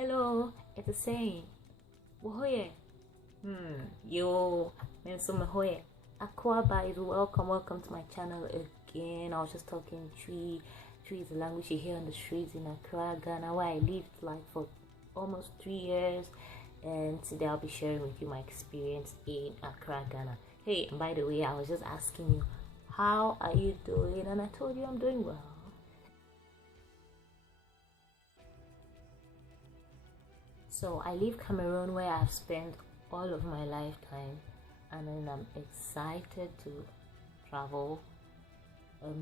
Hello, it's a saying. Wohoye. Yo, Menso Mahoye. Accra is welcome to my channel again. I was just talking Tree. Tree is the language you hear on the streets in Accra, Ghana, where I lived like for almost 3 years. And today I'll be sharing with you my experience in Accra, Ghana. Hey, and by the way, I was just asking you, how are you doing? And I told you I'm doing well. So I leave Cameroon where I've spent all of my lifetime, and then I'm excited to travel,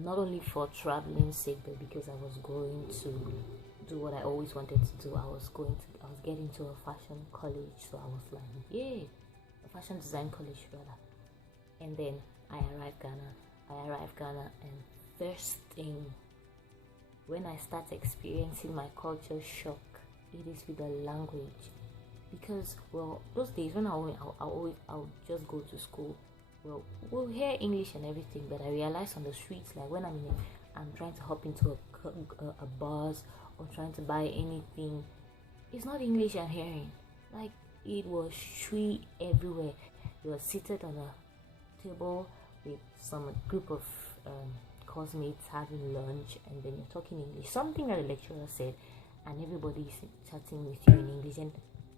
not only for traveling sake, but because I was going to do what I always wanted to do. I was getting to a fashion college, so I was like, yay, a fashion design college rather. And then I arrived Ghana, and first thing, when I start experiencing my culture shock, it is with the language. Because, well, those days when I'll just go to school, well, we'll hear English and everything, but I realized on the streets, like when I'm trying to hop into a bus or trying to buy anything, it's not English I'm hearing. Like, it was tree everywhere. You were seated on a table with some group of classmates having lunch, and then you're talking English, something that the lecturer said, and everybody's chatting with you in English, and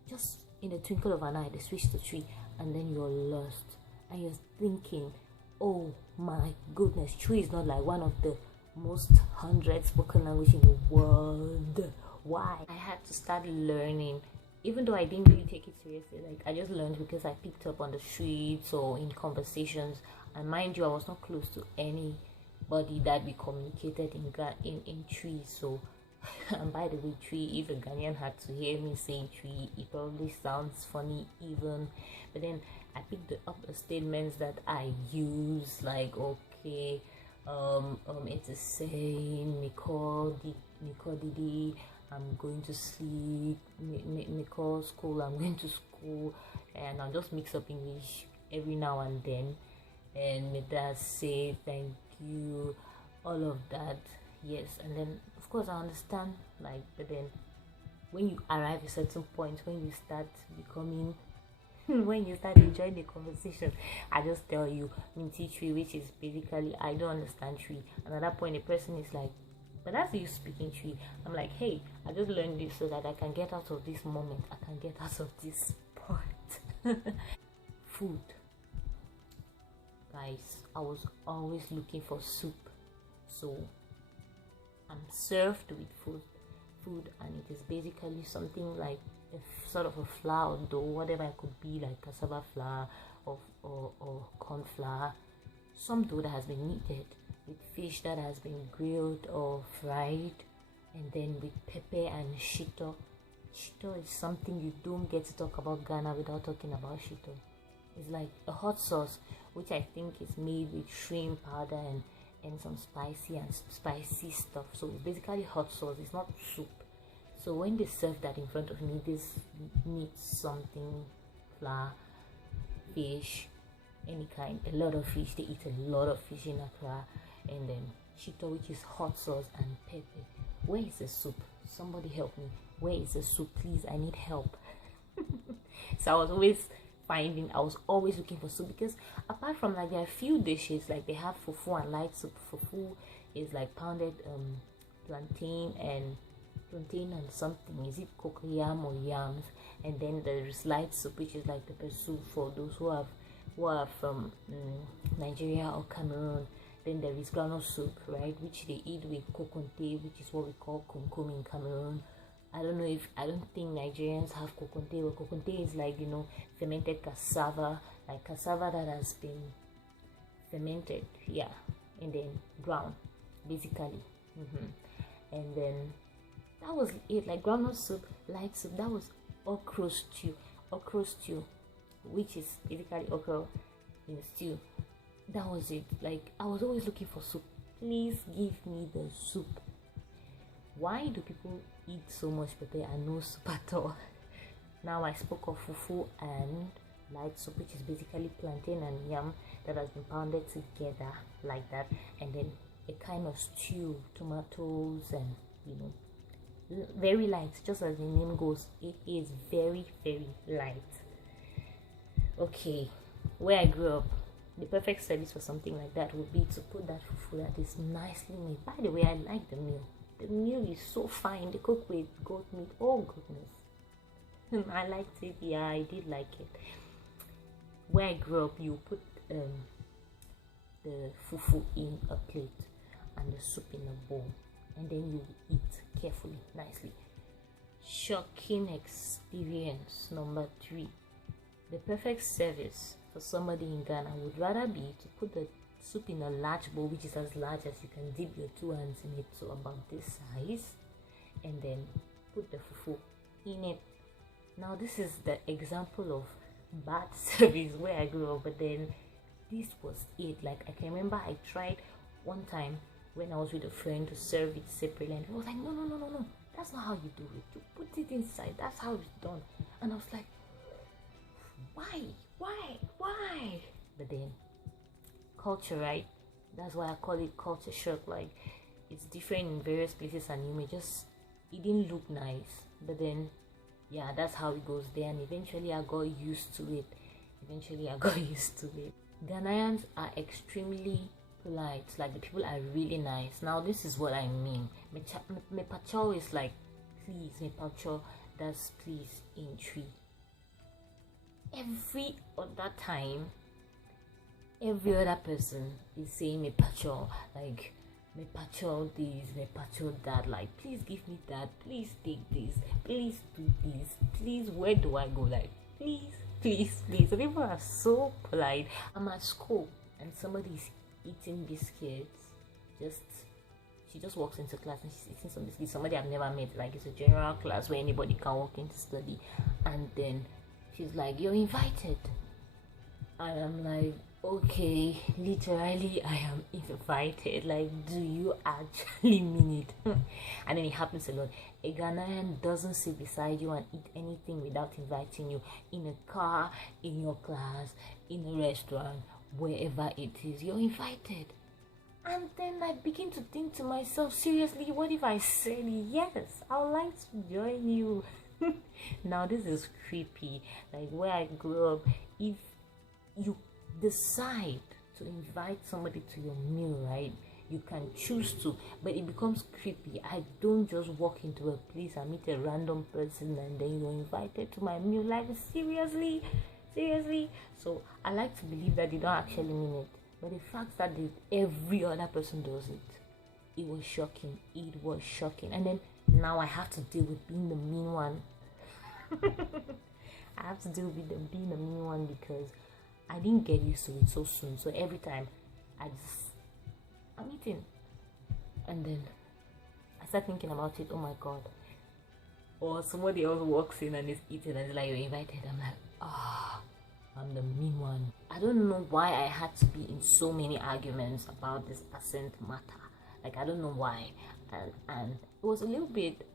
just in the twinkle of an eye they switch to tree, and then you're lost, and you're thinking, oh my goodness, tree is not like one of the most 100 spoken language in the world. Why? I had to start learning, even though I didn't really take it seriously. Like, I just learned because I picked up on the streets or in conversations, and mind you, I was not close to anybody that we communicated in tree. So and by the way, tree, if a Ghanaian had to hear me saying tree, it probably sounds funny even. But then I picked up the statements that I use, like, okay, it's a saying, Nicole Didi, I'm going to sleep, Nicole school, I'm going to school, and I'll just mix up English every now and then, and my dad say thank you, all of that. Yes, and then of course I understand, like, but then when you arrive at a certain point, when you start becoming when you start enjoying the conversation, I just tell you minty tree, which is basically I don't understand tree. And at that point the person is like, but that's you speaking tree. I'm like, hey, I just learned this so that I can get out of this moment, I can get out of this part. Food, guys, I was always looking for soup, so I'm served with food, and it is basically something like a sort of a flour dough, whatever it could be, like cassava flour or corn flour, some dough that has been kneaded with fish that has been grilled or fried, and then with pepper and shito. Shito is something you don't get to talk about Ghana without talking about shito. It's like a hot sauce, which I think is made with shrimp powder and some spicy stuff. So it's basically hot sauce, it's not soup. So when they serve that in front of me, this meat, something, flour, fish, any kind, a lot of fish. They eat a lot of fish in Accra. And then shito, which is hot sauce and pepper. Where is the soup? Somebody help me. Where is the soup, please? I need help. So I was always looking for soup, because apart from, like, there are a few dishes, like they have fufu and light soup. Fufu is like pounded plantain and something, is it cocoyam or yams, and then there is light soup, which is like pepper soup for those who are from Nigeria or Cameroon. Then there is groundnut soup, right, which they eat with kokonte, which is what we call kumkum in Cameroon. I don't think Nigerians have kokonte, but kokonte is like, fermented cassava, like cassava that has been fermented, yeah, and then ground, basically. And then that was it, like groundnut soup, light soup. That was okra stew, which is basically okra in a stew. That was it. Like, I was always looking for soup. Please give me the soup. Why do people eat so much pepper and no soup at all? Now I spoke of fufu and light soup, which is basically plantain and yam that has been pounded together like that, and then a kind of stew, tomatoes and very light, just as the name goes. It is very, very light. Okay, where I grew up, the perfect service for something like that would be to put that fufu that is nicely made. By the way, I like the meal. The meal is so fine. They cook with goat meat. Oh goodness. I liked it. Yeah, I did like it. Where I grew up, you put the fufu in a plate and the soup in a bowl, and then you eat carefully, nicely. Shocking experience number 3. The perfect service for somebody in Ghana would rather be to put the soup in a large bowl, which is as large as you can dip your 2 hands in it, so about this size, and then put the fufu in it. Now this is the example of bad service where I grew up, but then this was it. Like, I can remember I tried one time when I was with a friend to serve it separately, and he was like, no, that's not how you do it. You put it inside, that's how it's done. And I was like, why? But then culture, right? That's why I call it culture shock. Like, it's different in various places, and you may just, it didn't look nice, but then yeah, that's how it goes there, and eventually I got used to it. Ghanaians are extremely polite. Like, the people are really nice. Now this is what I mean. Me pacho is like please. Me pacho, that's please in tree. Every other time, every other person is saying me pacho, like me pacho this, me pacho that, like please give me that, please take this, please do this, please where do I go, like please. So people are so polite. I'm at school and somebody's eating biscuits. She just walks into class and she's eating some biscuits. Somebody I've never met, like it's a general class where anybody can walk in to study, and then she's like, you're invited. And I'm like, okay, literally I am invited. Like, do you actually mean it? And then it happens a lot. A Ghanaian doesn't sit beside you and eat anything without inviting you. In a car, in your class, in a restaurant, wherever it is, you're invited. And then I begin to think to myself, seriously, what if I said yes, I would like to join you? Now this is creepy. Like, where I grew up, if you decide to invite somebody to your meal, right, you can choose to, but it becomes creepy. I don't just walk into a place and meet a random person and then you're invited to my meal. Like, seriously. So I like to believe that they don't actually mean it, but the fact that every other person does it was shocking. And then now I have to deal with being the mean one. I have to deal with being the mean one because I didn't get used to it so soon. So every time I'm eating, and then I start thinking about it. Oh my god! Or somebody else walks in and is eating and is like, you're invited. I'm like, I'm the mean one. I don't know why I had to be in so many arguments about this accent matter. Like, I don't know why, and it was a little bit,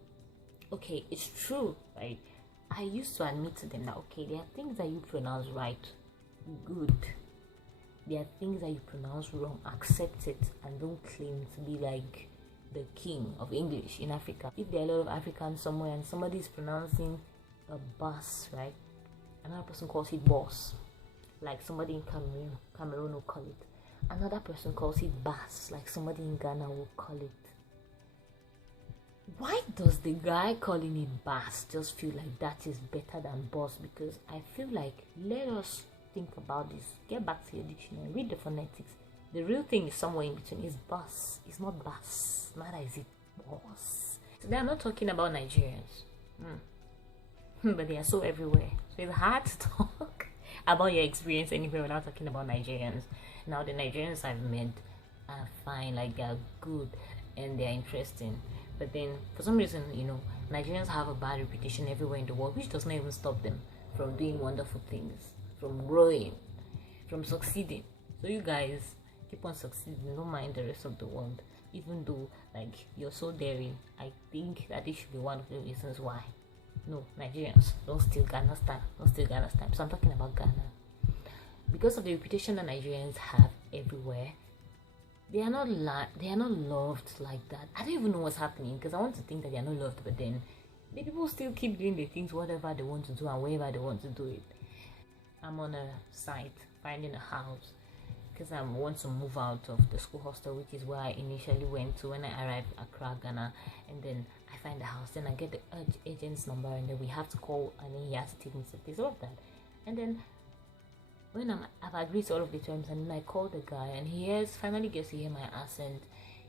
okay, it's true, right? I used to admit to them that, okay, there are things that you pronounce right, good. There are things that you pronounce wrong, accept it, and don't claim to be like the king of English in Africa. If there are a lot of Africans somewhere and somebody is pronouncing a bus, right, another person calls it boss, like somebody in Cameroon will call it. Another person calls it bass, like somebody in Ghana will call it. Why does the guy calling it bass just feel like that is better than boss? Because I feel like, let us think about this. Get back to your dictionary, read the phonetics. The real thing is somewhere in between. Is bass. It's not bass. Neither is it boss. Today I'm not talking about Nigerians. But they are so everywhere. So it's hard to talk about your experience anywhere without talking about Nigerians. Now, the Nigerians I've met are fine, like they are good and they are interesting. But then, for some reason, Nigerians have a bad reputation everywhere in the world, which does not even stop them from doing wonderful things, from growing, from succeeding. So you guys keep on succeeding, don't mind the rest of the world. Even though, like, you're so daring, I think that this should be one of the reasons why. No, Nigerians, don't steal Ghana's time. So I'm talking about Ghana. Because of the reputation that Nigerians have everywhere, they are not loved like that. I don't even know what's happening because I want to think that they are not loved, but then the people still keep doing the things whatever they want to do and wherever they want to do it. I'm on a site finding a house because I want to move out of the school hostel, which is where I initially went to when I arrived at Accra, Ghana. And then I find the house, then I get the agent's number, and then we have to call, and then he has to take me to the place, all of that. And then when I've agreed to all of the terms, and then I call the guy, and finally gets to hear my accent.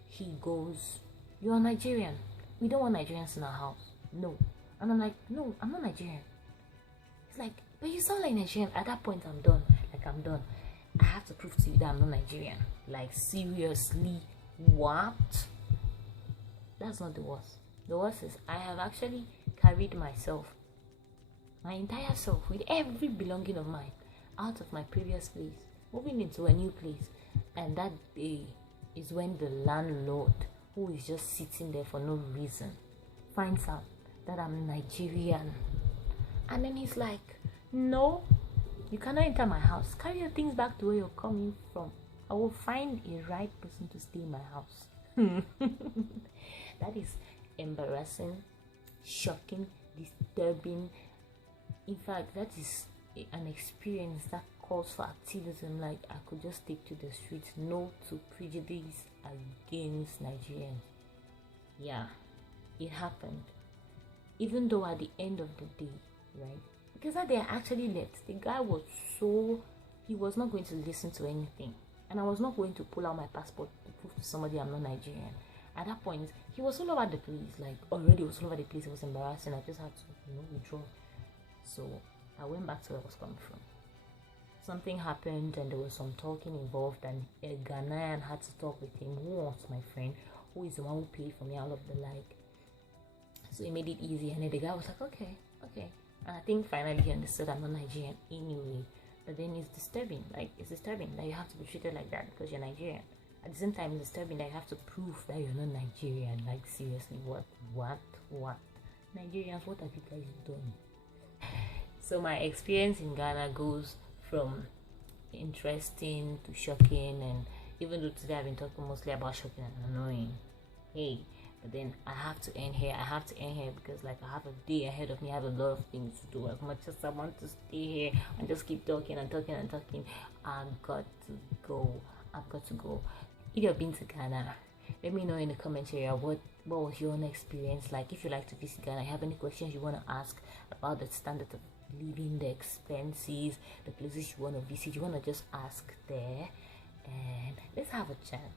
He goes, "You're Nigerian. We don't want Nigerians in our house." No. And I'm like, "No, I'm not Nigerian." He's like, "But you sound like Nigerian." At that point, I'm done. Like, I'm done. I have to prove to you that I'm not Nigerian. Like, seriously, what? That's not the worst. The worst is I have actually carried myself, my entire self, with every belonging of mine, out of my previous place, moving into a new place. And that day is when the landlord, who is just sitting there for no reason, finds out that I'm Nigerian. And then he's like, "No, you cannot enter my house. Carry your things back to where you're coming from. I will find a right person to stay in my house." That is embarrassing, shocking, disturbing. In fact, that is an experience that calls for activism. Like, I could just take to the streets. No to prejudice against Nigerians. Yeah, it happened. Even though at the end of the day, right? Because that day I actually left. The guy was he was not going to listen to anything. And I was not going to pull out my passport to prove to somebody I'm not Nigerian. At that point, he was all over the place. Like, already was all over the place. It was embarrassing. I just had to, withdraw. So I went back to where I was coming from. Something happened and there was some talking involved, and a Ghanaian had to talk with him, who was my friend, who is the one who paid for me all of the like. So he made it easy, and then the guy was like, okay. And I think finally he understood I'm not Nigerian anyway. But then it's disturbing that you have to be treated like that because you're Nigerian. At the same time, it's disturbing that you have to prove that you're not Nigerian. Like, seriously, what? Nigerians, what have you guys done? So my experience in Ghana goes from interesting to shocking, and even though today I've been talking mostly about shocking and annoying, but then I have to end here because, like, I have a day ahead of me. I have a lot of things to do. As much as I want to stay here and just keep talking, I've got to go. If you've been to Ghana, let me know in the comment area what was your own experience like. If you like to visit Ghana, you have any questions you want to ask about the standard of living, the expenses, the places you want to visit, you want to just ask there, and let's have a chat.